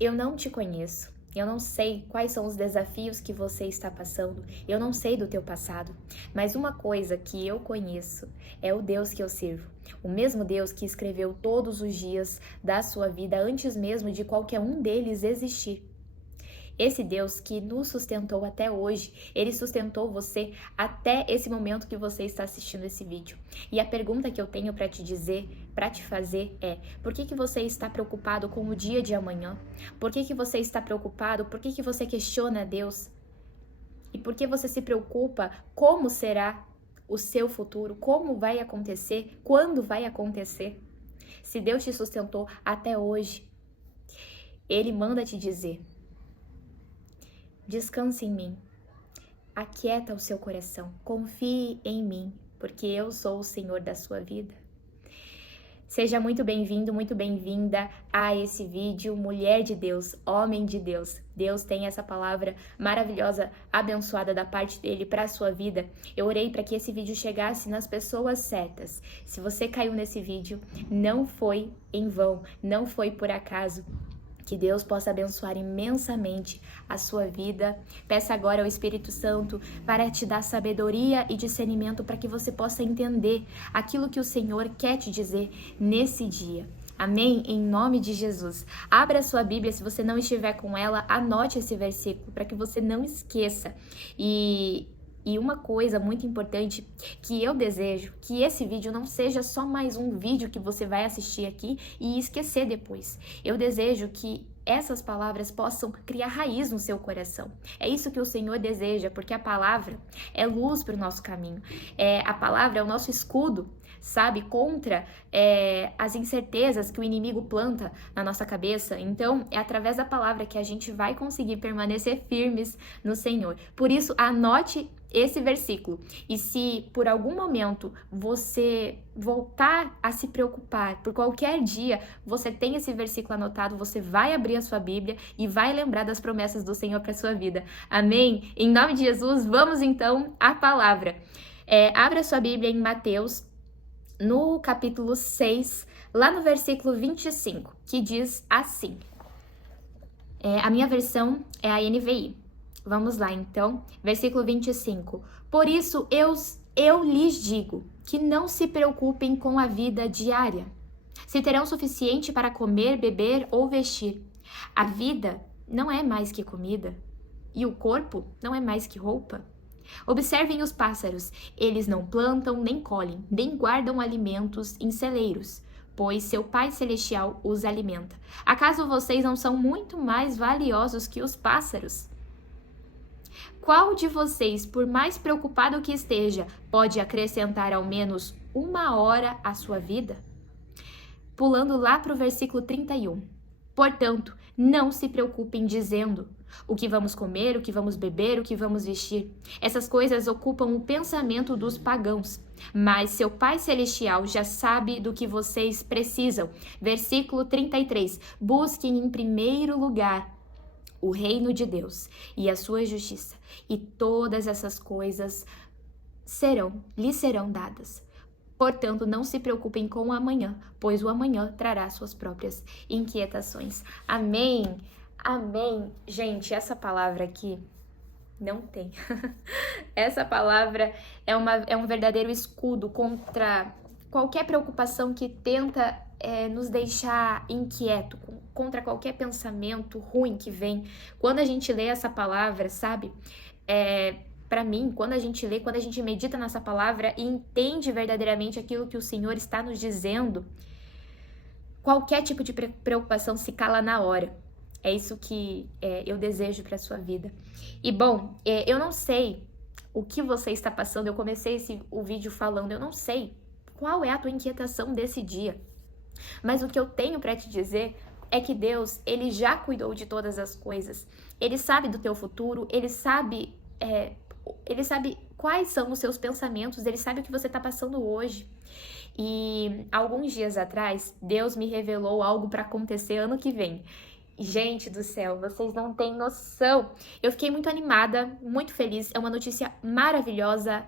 Eu não te conheço. Eu não sei quais são os desafios que você está passando. Eu não sei do teu passado. Mas uma coisa que eu conheço é o Deus que eu sirvo. O mesmo Deus que escreveu todos os dias da sua vida antes mesmo de qualquer um deles existir. Esse Deus que nos sustentou até hoje, ele sustentou você até esse momento que você está assistindo esse vídeo. E a pergunta que eu tenho para te dizer, para te fazer é: por que você está preocupado com o dia de amanhã? Por que você está preocupado? Por que você questiona Deus? E por que você se preocupa como será o seu futuro? Como vai acontecer? Quando vai acontecer? Se Deus te sustentou até hoje, ele manda te dizer: descanse em mim, aquieta o seu coração, confie em mim, porque eu sou o Senhor da sua vida. Seja muito bem-vindo, muito bem-vinda a esse vídeo, mulher de Deus, homem de Deus. Deus tem essa palavra maravilhosa, abençoada da parte dele para a sua vida. Eu orei para que esse vídeo chegasse nas pessoas certas. Se você caiu nesse vídeo, não foi em vão, não foi por acaso. Que Deus possa abençoar imensamente a sua vida. Peça agora ao Espírito Santo para te dar sabedoria e discernimento para que você possa entender aquilo que o Senhor quer te dizer nesse dia. Amém? Em nome de Jesus. Abra a sua Bíblia, se você não estiver com ela, anote esse versículo para que você não esqueça. E uma coisa muito importante que eu desejo, que esse vídeo não seja só mais um vídeo que você vai assistir aqui e esquecer depois. Eu desejo que essas palavras possam criar raiz no seu coração. É isso que o Senhor deseja, porque a palavra é luz para o nosso caminho. A palavra é o nosso escudo, sabe, contra as incertezas que o inimigo planta na nossa cabeça. Então, é através da palavra que a gente vai conseguir permanecer firmes no Senhor. Por isso, anote esse versículo. E se por algum momento você voltar a se preocupar, por qualquer dia você tem esse versículo anotado, você vai abrir a sua Bíblia e vai lembrar das promessas do Senhor para sua vida. Amém? Em nome de Jesus, vamos então à palavra. Abra sua Bíblia em Mateus, no capítulo 6, lá no versículo 25, que diz assim. A minha versão é a NVI. Vamos lá, então, versículo 25. Por isso eu lhes digo que não se preocupem com a vida diária, se terão suficiente para comer, beber ou vestir. A vida não é mais que comida, e o corpo não é mais que roupa. Observem os pássaros, eles não plantam, nem colhem, nem guardam alimentos em celeiros, pois seu Pai Celestial os alimenta. Acaso vocês não são muito mais valiosos que os pássaros? Qual de vocês, por mais preocupado que esteja, pode acrescentar ao menos 1 hora à sua vida? Pulando lá para o versículo 31. Portanto, não se preocupem dizendo o que vamos comer, o que vamos beber, o que vamos vestir. Essas coisas ocupam o pensamento dos pagãos, mas seu Pai Celestial já sabe do que vocês precisam. Versículo 33. Busquem em primeiro lugar o reino de Deus e a sua justiça, e todas essas coisas lhes serão dadas. Portanto, não se preocupem com o amanhã, pois o amanhã trará suas próprias inquietações. Amém? Amém. Gente, essa palavra aqui não tem. Essa palavra é um verdadeiro escudo contra qualquer preocupação que tenta nos deixar inquieto, contra qualquer pensamento ruim que vem. Quando a gente lê essa palavra, sabe? Para mim, quando a gente lê, quando a gente medita nessa palavra e entende verdadeiramente aquilo que o Senhor está nos dizendo, qualquer tipo de preocupação se cala na hora. É isso que eu desejo para a sua vida. E bom, eu não sei o que você está passando. Eu comecei o vídeo falando, eu não sei qual é a tua inquietação desse dia. Mas o que eu tenho para te dizer é que Deus, ele já cuidou de todas as coisas. Ele sabe do teu futuro, ele sabe quais são os seus pensamentos, ele sabe o que você está passando hoje. E alguns dias atrás, Deus me revelou algo para acontecer ano que vem. Gente do céu, vocês não têm noção. Eu fiquei muito animada, muito feliz. É uma notícia maravilhosa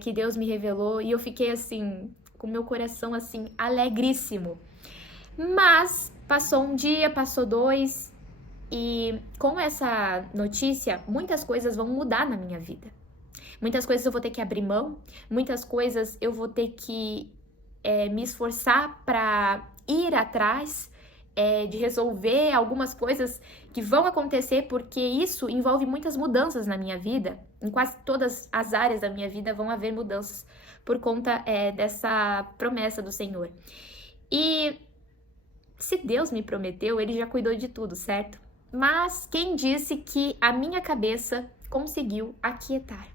que Deus me revelou e eu fiquei assim, com meu coração assim, alegríssimo. Mas passou um dia, passou dois, e com essa notícia, muitas coisas vão mudar na minha vida. Muitas coisas eu vou ter que abrir mão, muitas coisas eu vou ter que me esforçar para ir atrás, de resolver algumas coisas que vão acontecer, porque isso envolve muitas mudanças na minha vida. Em quase todas as áreas da minha vida vão haver mudanças por conta dessa promessa do Senhor. E se Deus me prometeu, Ele já cuidou de tudo, certo? Mas quem disse que a minha cabeça conseguiu aquietar?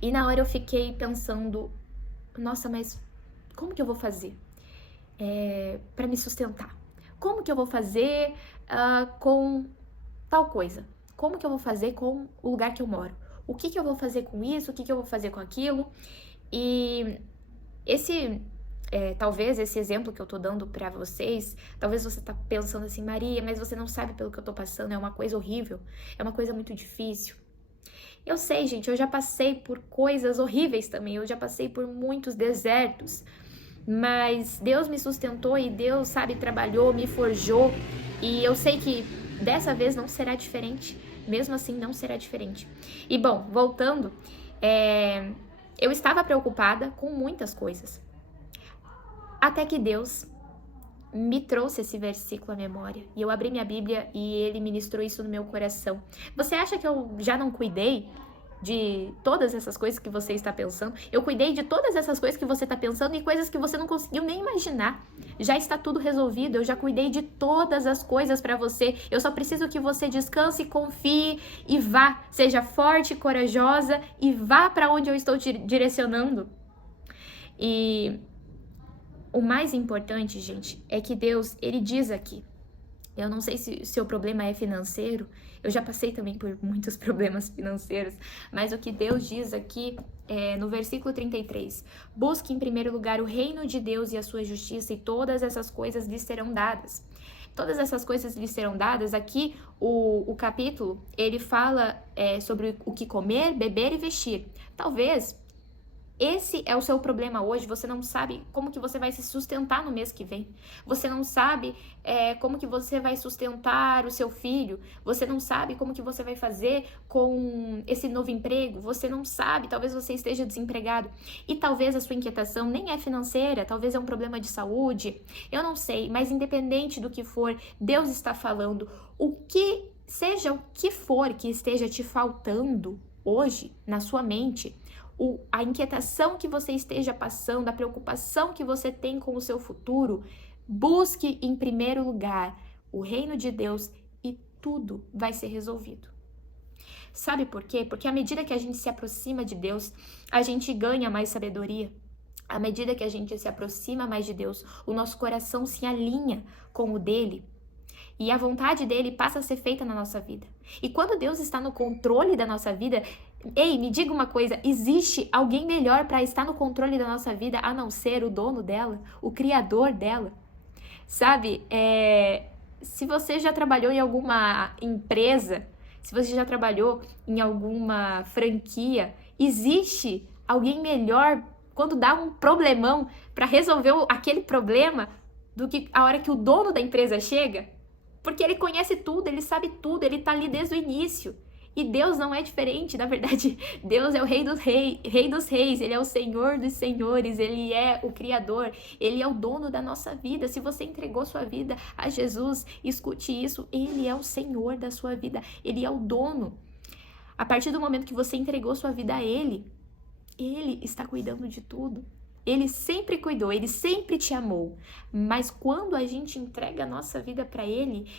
E na hora eu fiquei pensando, nossa, mas como que eu vou fazer para me sustentar? Como que eu vou fazer com tal coisa? Como que eu vou fazer com o lugar que eu moro? O que que eu vou fazer com isso? O que que eu vou fazer com aquilo? E talvez esse exemplo que eu tô dando pra vocês, talvez você tá pensando assim, Maria, mas você não sabe pelo que eu tô passando, é uma coisa horrível, é uma coisa muito difícil. Eu sei, gente, eu já passei por coisas horríveis também, eu já passei por muitos desertos, mas Deus me sustentou e Deus, sabe, trabalhou, me forjou, e eu sei que dessa vez não será diferente, mesmo assim não será diferente. E bom, voltando, eu estava preocupada com muitas coisas, até que Deus me trouxe esse versículo à memória, e eu abri minha Bíblia e Ele ministrou isso no meu coração. Você acha que eu já não cuidei de todas essas coisas que você está pensando? Eu cuidei de todas essas coisas que você está pensando e coisas que você não conseguiu nem imaginar. Já está tudo resolvido, eu já cuidei de todas as coisas para você. Eu só preciso que você descanse, confie e vá. Seja forte, corajosa e vá para onde eu estou te direcionando. E o mais importante, gente, é que Deus, Ele diz aqui, eu não sei se o seu problema é financeiro, eu já passei também por muitos problemas financeiros, mas o que Deus diz aqui no versículo 33, busque em primeiro lugar o reino de Deus e a sua justiça, e todas essas coisas lhes serão dadas. Todas essas coisas lhes serão dadas. Aqui o capítulo, ele fala sobre o que comer, beber e vestir. Talvez esse é o seu problema hoje, você não sabe como que você vai se sustentar no mês que vem. Você não sabe como que você vai sustentar o seu filho. Você não sabe como que você vai fazer com esse novo emprego. Você não sabe, talvez você esteja desempregado. E talvez a sua inquietação nem é financeira, talvez é um problema de saúde. Eu não sei, mas independente do que for, Deus está falando. Seja o que for que esteja te faltando hoje na sua mente, a inquietação que você esteja passando, a preocupação que você tem com o seu futuro, busque em primeiro lugar o reino de Deus e tudo vai ser resolvido. Sabe por quê? Porque à medida que a gente se aproxima de Deus, a gente ganha mais sabedoria. À medida que a gente se aproxima mais de Deus, o nosso coração se alinha com o dele. E a vontade dele passa a ser feita na nossa vida. E quando Deus está no controle da nossa vida, ei, me diga uma coisa, existe alguém melhor para estar no controle da nossa vida a não ser o dono dela, o criador dela? Sabe, se você já trabalhou em alguma empresa, se você já trabalhou em alguma franquia, existe alguém melhor quando dá um problemão para resolver aquele problema do que a hora que o dono da empresa chega? Porque ele conhece tudo, ele sabe tudo, ele tá ali desde o início. E Deus não é diferente, na verdade, Deus é o rei dos reis, ele é o Senhor dos senhores, ele é o Criador, ele é o dono da nossa vida. Se você entregou sua vida a Jesus, escute isso, ele é o Senhor da sua vida, ele é o dono. A partir do momento que você entregou sua vida a ele está cuidando de tudo. Ele sempre cuidou, ele sempre te amou. Mas quando a gente entrega a nossa vida para ele,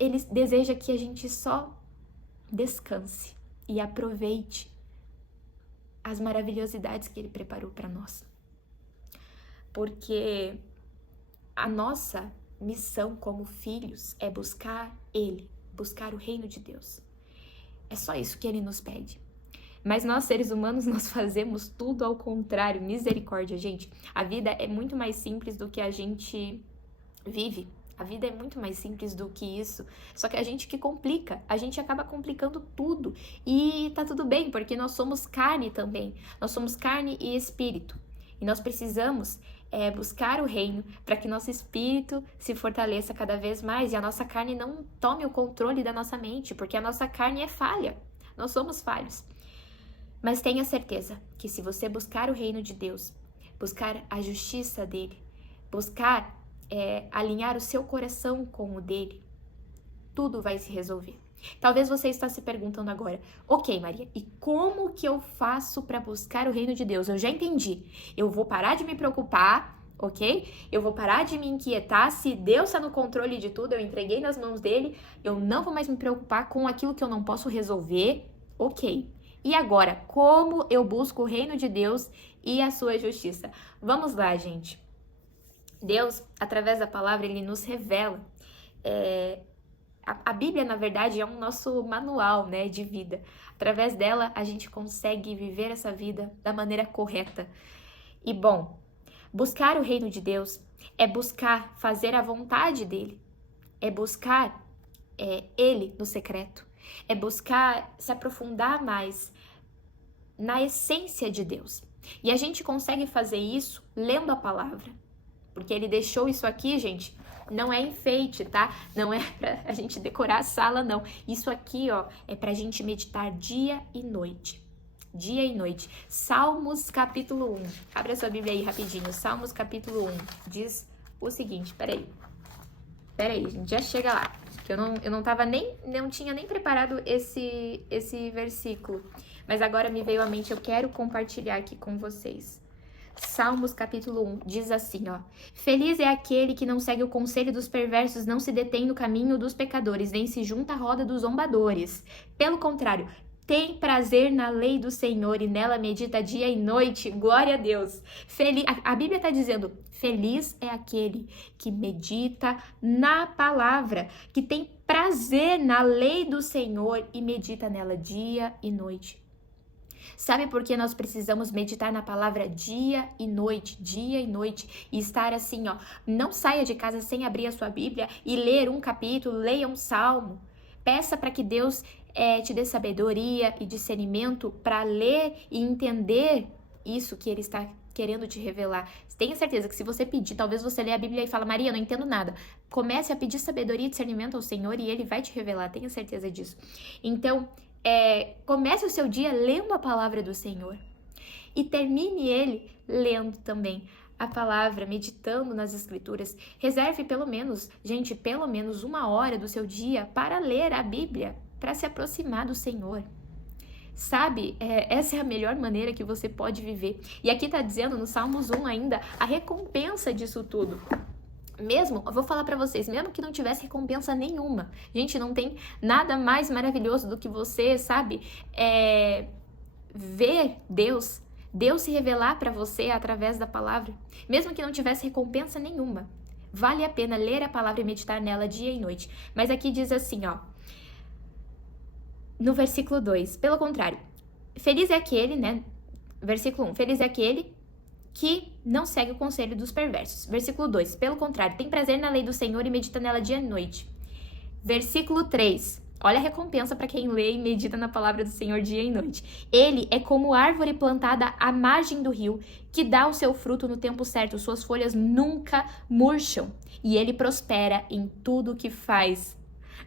ele deseja que a gente só descanse e aproveite as maravilhosidades que ele preparou para nós. Porque a nossa missão como filhos é buscar ele, buscar o reino de Deus. É só isso que ele nos pede. Mas nós, seres humanos, nós fazemos tudo ao contrário. Misericórdia, gente. A vida é muito mais simples do que a gente vive. A vida é muito mais simples do que isso. Só que a gente que complica. A gente acaba complicando tudo. E tá tudo bem, porque nós somos carne também. Nós somos carne e espírito. E nós precisamos buscar o reino para que nosso espírito se fortaleça cada vez mais e a nossa carne não tome o controle da nossa mente, porque a nossa carne é falha, nós somos falhos. Mas tenha certeza que se você buscar o reino de Deus, buscar a justiça dele, buscar alinhar o seu coração com o dele, tudo vai se resolver. Talvez você está se perguntando agora, ok, Maria, e como que eu faço para buscar o reino de Deus? Eu já entendi, eu vou parar de me preocupar, ok? Eu vou parar de me inquietar, se Deus está no controle de tudo, eu entreguei nas mãos dele, eu não vou mais me preocupar com aquilo que eu não posso resolver, ok. E agora, como eu busco o reino de Deus e a sua justiça? Vamos lá, gente. Deus, através da palavra, ele nos revela. A Bíblia, na verdade, é um nosso manual, né, de vida. Através dela, a gente consegue viver essa vida da maneira correta. E, bom, buscar o reino de Deus é buscar fazer a vontade dele. É buscar ele no secreto. É buscar se aprofundar mais na essência de Deus. E a gente consegue fazer isso lendo a palavra. Porque ele deixou isso aqui, gente, não é enfeite, tá? Não é pra a gente decorar a sala, não. Isso aqui, ó, é pra gente meditar dia e noite. Dia e noite. Salmos capítulo 1. Abre a sua Bíblia aí rapidinho. Salmos capítulo 1 diz o seguinte, peraí, gente, já chega lá. Que eu não tinha nem preparado esse versículo. Mas agora me veio à mente, eu quero compartilhar aqui com vocês. Salmos capítulo 1 diz assim, ó: Feliz é aquele que não segue o conselho dos perversos, não se detém no caminho dos pecadores, nem se junta à roda dos zombadores. Pelo contrário, tem prazer na lei do Senhor e nela medita dia e noite. Glória a Deus. A Bíblia está dizendo, feliz é aquele que medita na palavra, que tem prazer na lei do Senhor e medita nela dia e noite. Sabe por que nós precisamos meditar na palavra dia e noite, e estar assim, ó, não saia de casa sem abrir a sua Bíblia e ler um capítulo, leia um salmo. Peça para que Deus te dê sabedoria e discernimento para ler e entender isso que Ele está querendo te revelar. Tenha certeza que se você pedir, talvez você lê a Bíblia e fala, Maria, não entendo nada. Comece a pedir sabedoria e discernimento ao Senhor e Ele vai te revelar, tenha certeza disso. Então, comece o seu dia lendo a palavra do Senhor e termine ele lendo também a palavra, meditando nas escrituras. Reserve pelo menos 1 hora do seu dia para ler a Bíblia, para se aproximar do Senhor. Sabe, essa é a melhor maneira que você pode viver. E aqui está dizendo no Salmos 1 ainda a recompensa disso tudo. Mesmo, eu vou falar pra vocês, mesmo que não tivesse recompensa nenhuma, gente, não tem nada mais maravilhoso do que você, sabe, ver Deus se revelar pra você através da palavra, mesmo que não tivesse recompensa nenhuma. Vale a pena ler a palavra e meditar nela dia e noite. Mas aqui diz assim, ó, no versículo 2, pelo contrário, feliz é aquele, né, versículo 1, feliz é aquele que não segue o conselho dos perversos. Versículo 2, pelo contrário, tem prazer na lei do Senhor e medita nela dia e noite. Versículo 3, olha a recompensa para quem lê e medita na palavra do Senhor dia e noite. Ele é como árvore plantada à margem do rio, que dá o seu fruto no tempo certo, suas folhas nunca murcham, e ele prospera em tudo que faz.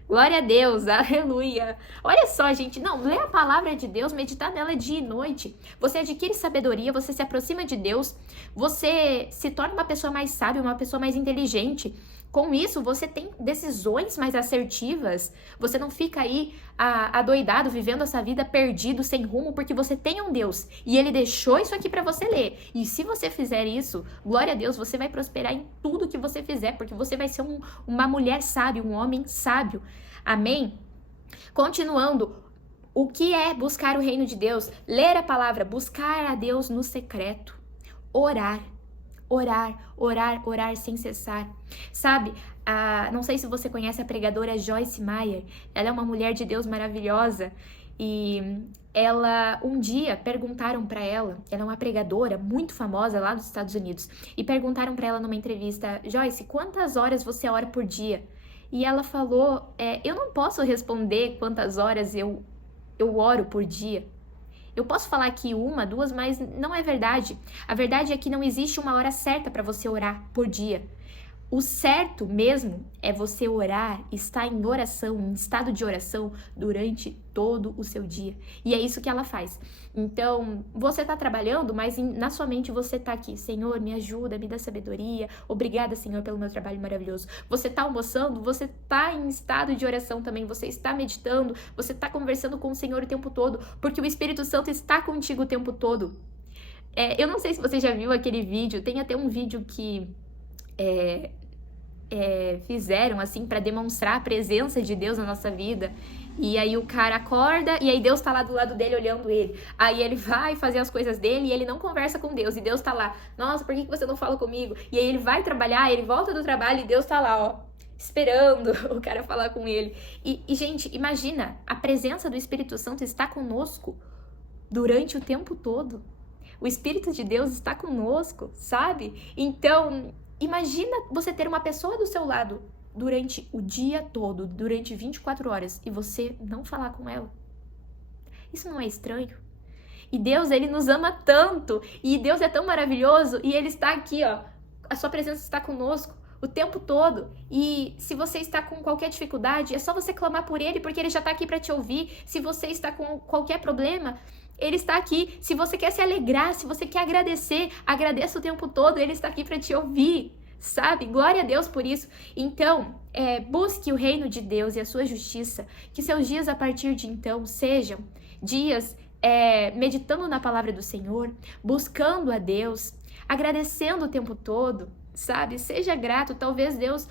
Glória a Deus, aleluia. Olha só, gente, lê a palavra de Deus, meditar nela dia e noite. Você adquire sabedoria, você se aproxima de Deus, você se torna uma pessoa mais sábia, uma pessoa mais inteligente. Com isso, você tem decisões mais assertivas. Você não fica aí adoidado, vivendo essa vida perdido, sem rumo, porque você tem um Deus. E Ele deixou isso aqui para você ler. E se você fizer isso, glória a Deus, você vai prosperar em tudo que você fizer, porque você vai ser uma mulher sábia, um homem sábio. Amém? Continuando, o que é buscar o reino de Deus? Ler a palavra, buscar a Deus no secreto, orar sem cessar. Sabe, não sei se você conhece a pregadora Joyce Meyer, ela é uma mulher de Deus maravilhosa e ela, um dia perguntaram para ela é uma pregadora muito famosa lá dos Estados Unidos, e perguntaram para ela numa entrevista, Joyce, quantas horas você ora por dia? E ela falou, eu não posso responder quantas horas eu oro por dia. Eu posso falar aqui uma, duas, mas não é verdade. A verdade é que não existe uma hora certa para você orar por dia. O certo mesmo é você orar, estar em oração, em estado de oração durante todo o seu dia. E é isso que ela faz. Então, você está trabalhando, mas na sua mente você está aqui. Senhor, me ajuda, me dá sabedoria. Obrigada, Senhor, pelo meu trabalho maravilhoso. Você está almoçando, você está em estado de oração também. Você está meditando, você está conversando com o Senhor o tempo todo, porque o Espírito Santo está contigo o tempo todo. Eu não sei se você já viu aquele vídeo, tem até um vídeo que fizeram assim para demonstrar a presença de Deus na nossa vida. E aí o cara acorda e aí Deus tá lá do lado dele olhando ele. Aí ele vai fazer as coisas dele e ele não conversa com Deus. E Deus tá lá, nossa, por que você não fala comigo? E aí ele vai trabalhar, ele volta do trabalho e Deus tá lá, ó, esperando o cara falar com ele. E gente, imagina, a presença do Espírito Santo está conosco durante o tempo todo. O Espírito de Deus está conosco, sabe? Então, imagina você ter uma pessoa do seu lado durante o dia todo, durante 24 horas, e você não falar com ela. Isso não é estranho? E Deus, Ele nos ama tanto, e Deus é tão maravilhoso, e Ele está aqui, ó, a sua presença está conosco o tempo todo. E se você está com qualquer dificuldade, é só você clamar por Ele, porque Ele já está aqui para te ouvir. Se você está com qualquer problema, Ele está aqui. Se você quer se alegrar, se você quer agradecer, agradeça o tempo todo, Ele está aqui para te ouvir, sabe? Glória a Deus por isso. Então, busque o reino de Deus e a sua justiça, que seus dias a partir de então sejam dias meditando na palavra do Senhor, buscando a Deus, agradecendo o tempo todo, sabe? Seja grato. Talvez Deus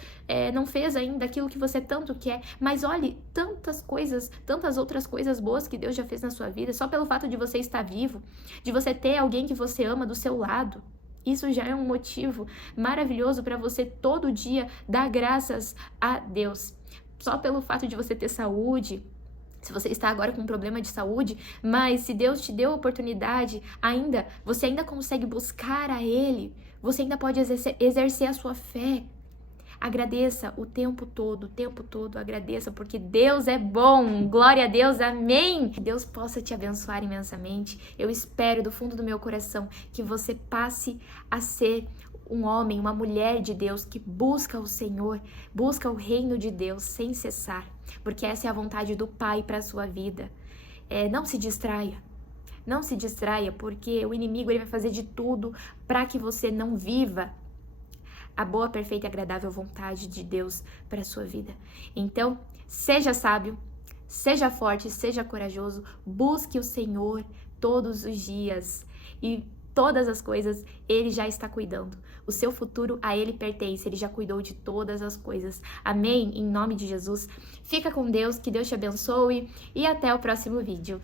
não fez ainda aquilo que você tanto quer, mas olhe tantas coisas, tantas outras coisas boas que Deus já fez na sua vida, só pelo fato de você estar vivo, de você ter alguém que você ama do seu lado. Isso já é um motivo maravilhoso para você todo dia dar graças a Deus. Só pelo fato de você ter saúde, se você está agora com um problema de saúde, mas se Deus te deu a oportunidade, você ainda consegue buscar a Ele, você ainda pode exercer a sua fé. Agradeça o tempo todo agradeça, porque Deus é bom. Glória a Deus, amém. Que Deus possa te abençoar imensamente. Eu espero do fundo do meu coração que você passe a ser um homem, uma mulher de Deus que busca o Senhor, busca o reino de Deus sem cessar, porque essa é a vontade do Pai para a sua vida. Não se distraia. Não se distraia, porque o inimigo ele vai fazer de tudo para que você não viva a boa, perfeita e agradável vontade de Deus para a sua vida. Então, seja sábio, seja forte, seja corajoso, busque o Senhor todos os dias e todas as coisas Ele já está cuidando. O seu futuro a Ele pertence, Ele já cuidou de todas as coisas. Amém? Em nome de Jesus. Fica com Deus, que Deus te abençoe e até o próximo vídeo.